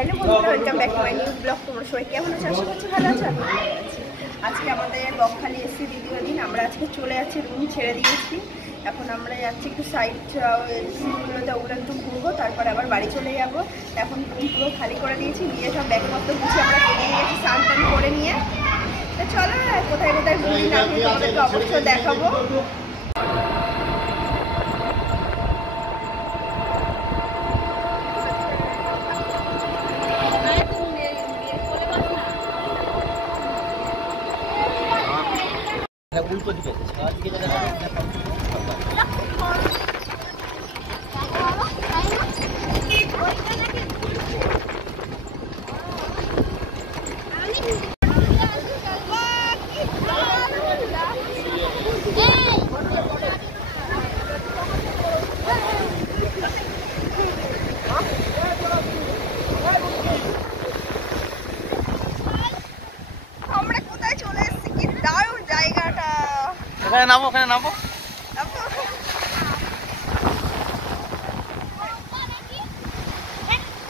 Hello বন্ধুরা, welcome back to my new blog. তোমরা সবাই কেমন আছো? আশা করছি ভালো আছো। আমি ভালো আছি। আজকে আমাদের বকখালি এসছি দ্বিতীয় দিন। আমরা আজকে চলে যাচ্ছি, রুম ছেড়ে দিয়েছি। এখন আমরা যাচ্ছি একটু সাইড সিনগুলোতে, ওগুলো একটু ঘুরবো, তারপরে আবার বাড়ি চলে যাবো। এখন রুম পুরো খালি করে দিয়েছি, দিয়ে সব ব্যাগপত্র গুছিয়ে আমরা বেরিয়ে গেছি স্নান টান করে নিয়ে। তো চলো কোথায় কোথায় ঘুরি না ঘুরি তোমাদেরকে অবশ্যই দেখাবো। উল্টো দিকে ওখানে নামো, ওখানে নামো,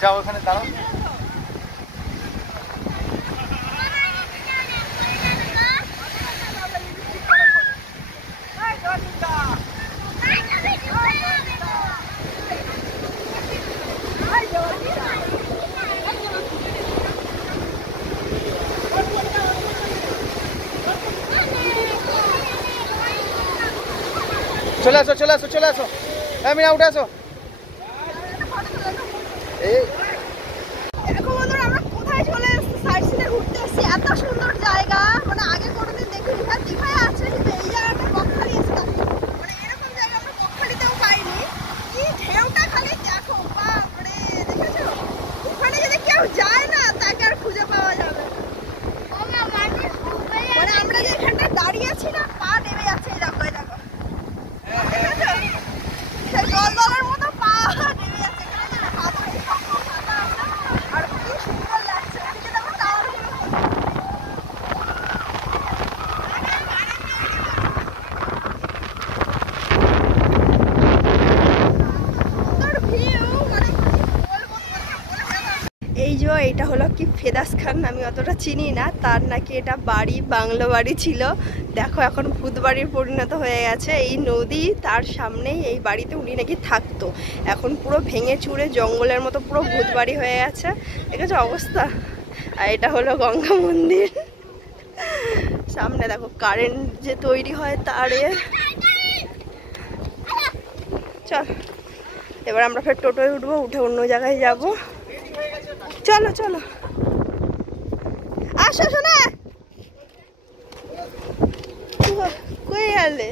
যাও ওখানে দাঁড়াও। চলে আসো, চলে আসো, চলে আসো, আমি উঠে আসো। দেখো বন্ধুরা, আমরা কোথায় চলে এসেছি, সাইড সিনে ঘুরতে এসেছি। এত সুন্দর জায়গা, মানে আগে কোনোদিন দেখিনি। হ্যাঁ, দীঘায় আছে, কিন্তু এই জায়গাটা বকখালি এসেছি, মানে এরকম জায়গা আমরা বকখালিতেও পাইনি। কি ঢেউটা খালি দেখো, বাপরে, দেখেছো? ওখানে যদি কেউ যায় না, তাকে আর খুঁজে পাওয়া যাবে না। মানে আমরা যেখানটা দাঁড়িয়ে আছি না, পা নেমে যাচ্ছে। এই দেখো, এই দেখো, জল দলের মতো পা নেমে যাচ্ছে। আর কি সুন্দর লাগছে, এদিকে দেখো টাওয়ারগুলো। এই যে এটা হলো কি ফেদাস খান, আমি অতটা চিনি না। তার নাকি এটা বাড়ি, বাংলো বাড়ি ছিল। দেখো এখন ভূত বাড়ির পরিণত হয়ে গেছে। এই নদী, তার সামনেই এই বাড়িতে উনি নাকি থাকতো। এখন পুরো ভেঙে চুরে জঙ্গলের মতো পুরো ভূত বাড়ি হয়ে গেছে। দেখেছো অবস্থা? আর এটা হলো গঙ্গা মন্দির। সামনে দেখো কারেন্ট যে তৈরি হয় তারে। চল এবার আমরা ফের টোটোয় উঠবো, উঠে অন্য জায়গায় যাব। চলো চলো, আসো শোনা, কই গেলে?